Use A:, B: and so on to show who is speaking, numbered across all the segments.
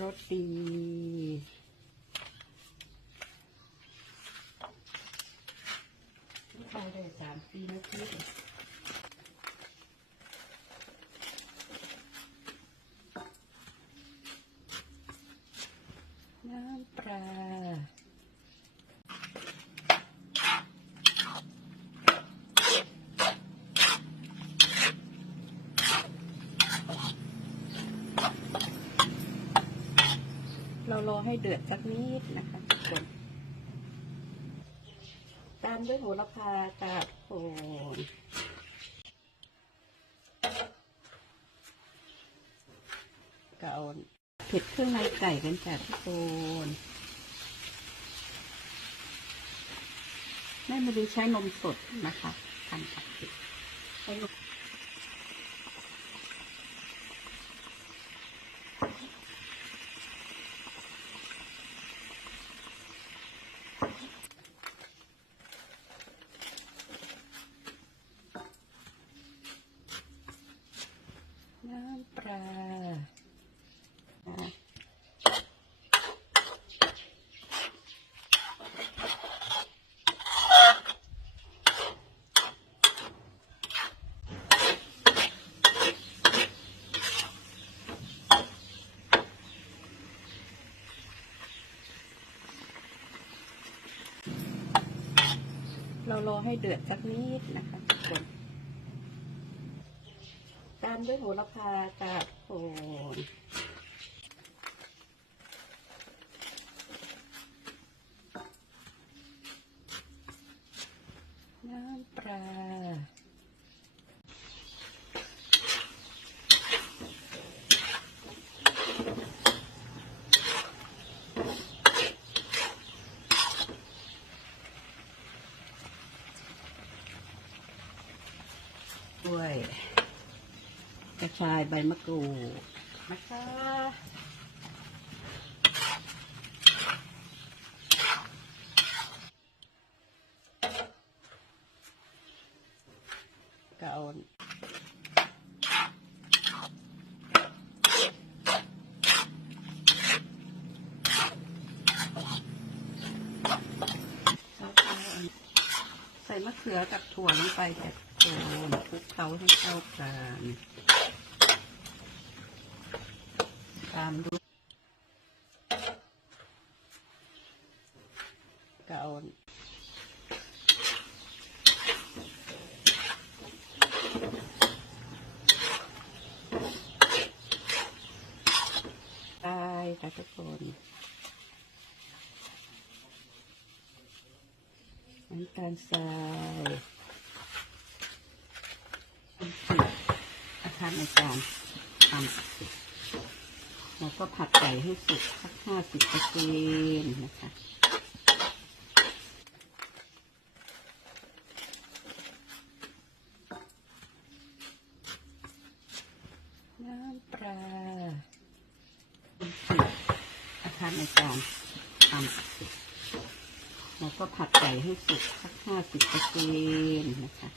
A: รสดีเข้าได้สามปีนะพี่น้ำปลา เรารอ ให้เดือดสักนิดนะคะทุกคนตามด้วยโหระพากับโคนกเอาเผ็ดเครื่องในไก่กันจากทุกคนแม่มาดูใช้นมสดนะคะทำผัดเผ็ดใช้นม น้ำปลาอะเราร อให้เดือดสักนิดนะคะทุกคนตามด้วยโหระพากับโหนน้ำปลา ด้วย ก ระชายใบมะกรูดนะคะก็เอาใส่มะเขือกับถั่วลงไปแต่โคนคลุกเคล้าให้เข้ากัน ตามด้วยกเอาได้ค่ะทุกคนน้ำตาลทรายอาทานในจานตาม แล้วก็ผัดไก่ให้สุกสักห้าสิบเปอร์เซ็นต์นะคะน้ำปลาอาทานในจานตามแล้วก็ผัดไก่ให้สุกสักห้าสิบเปอร์เซ็นต์นะคะ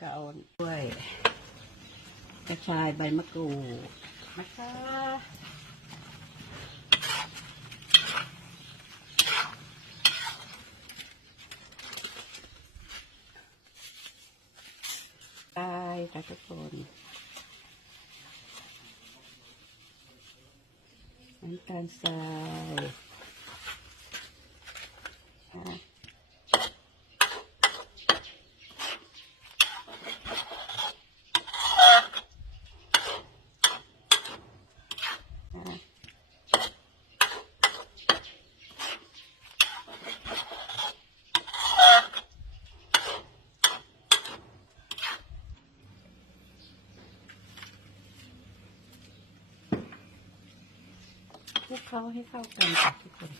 A: ก็เอาด้วย กรายใบมะกรูดนะคะได้ค่ะทุกคนน้ำตาลทรายอะ ก คลุกเคล้าให้เข้ากันค่ะทุกคน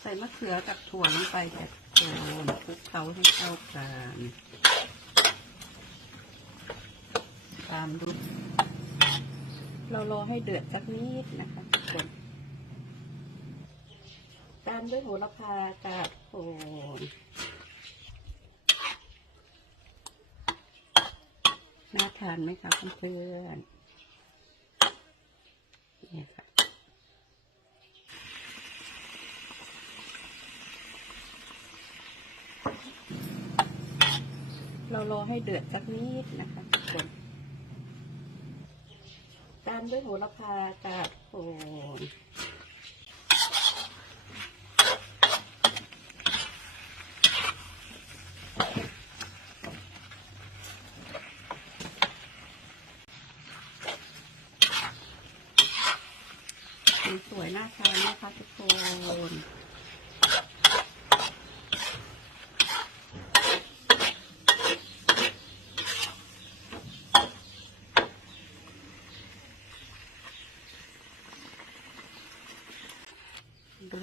A: ใส่มะเขือกับถั่วลงไปจากโคนคลุกเคล้าให้เข้ากันตามดู เรารอให้เดือดสักนิดนะคะทุกคนตามด้วยโหระพากับโคนน่าทานไหมคะเพื่อนนี่ค่ะเรารอให้เดือดสักนิดนะคะทุกคนามด้วยโหระพากับโหสวยน่าทานนะคะทุกคน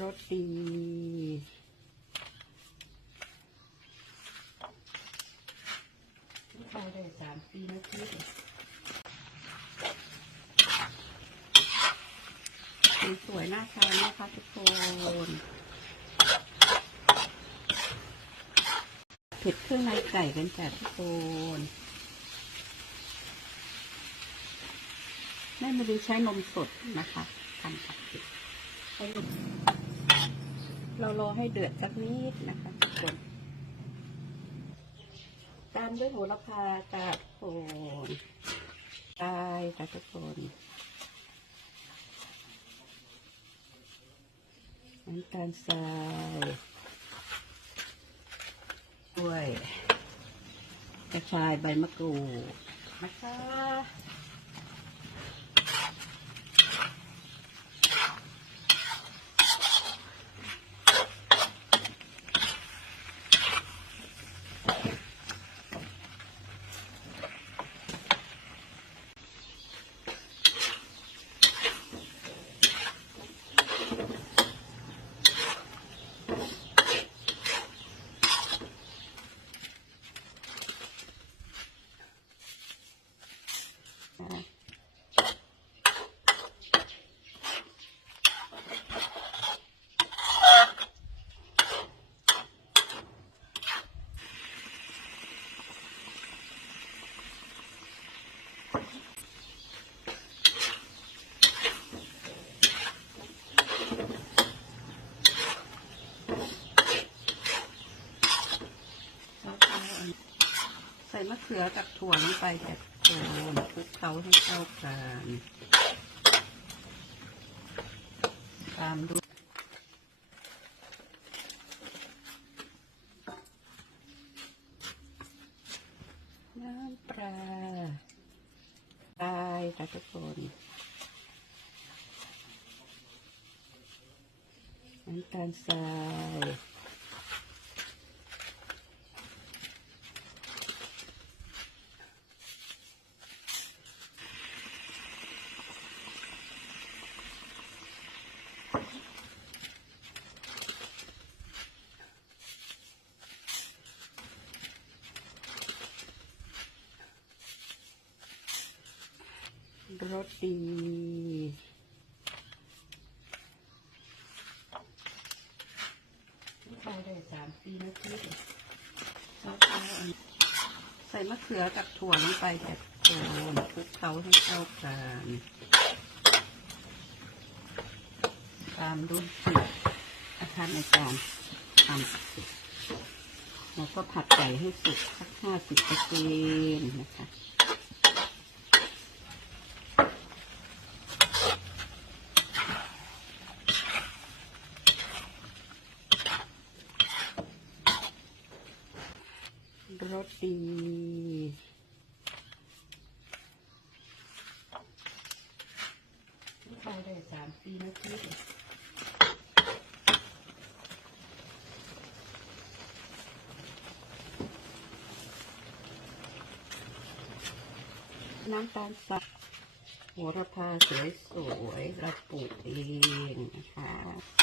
A: รสดีไปได้สามสี่นาทีสวยๆน่าทานนะคะทุกคนเผ็ดเครื่องในไก่กันจ้ะทุกคนแม่ไม่ได้ใช้นมสดนะคะทำผัดเผ็ด เรารอให้เดือดสักนิดนะคะทุกคนตามด้วยโหระพากับโคนตายค่ะทุกคนน้ำตาลทรายด้วยกระชายใบมะกรูดนะคะ แล้วก็ใส่มะเขือกับถั่วลงไปจากโคนคลุกเคล้าให้เข้ากันตามด้วยน้ำปลาตายค่ะทุกคนน้ำตาลทราย รสดีไปได้สามสี่นาทีแล้วก็ใส่มะเขือกับถั่วลงไปจากโคนคลุกเคล้าให้เข้ากันตามด้วยสูตรอาหารในจานทำแล้วก็ผัดไก่ให้สุกสักห้าสิบเปอร์เซ็นต์นะคะ รสดีได้สามสี่นาทีน้ำตาลสับโหระพาสวยๆเราปลูกเองนะคะ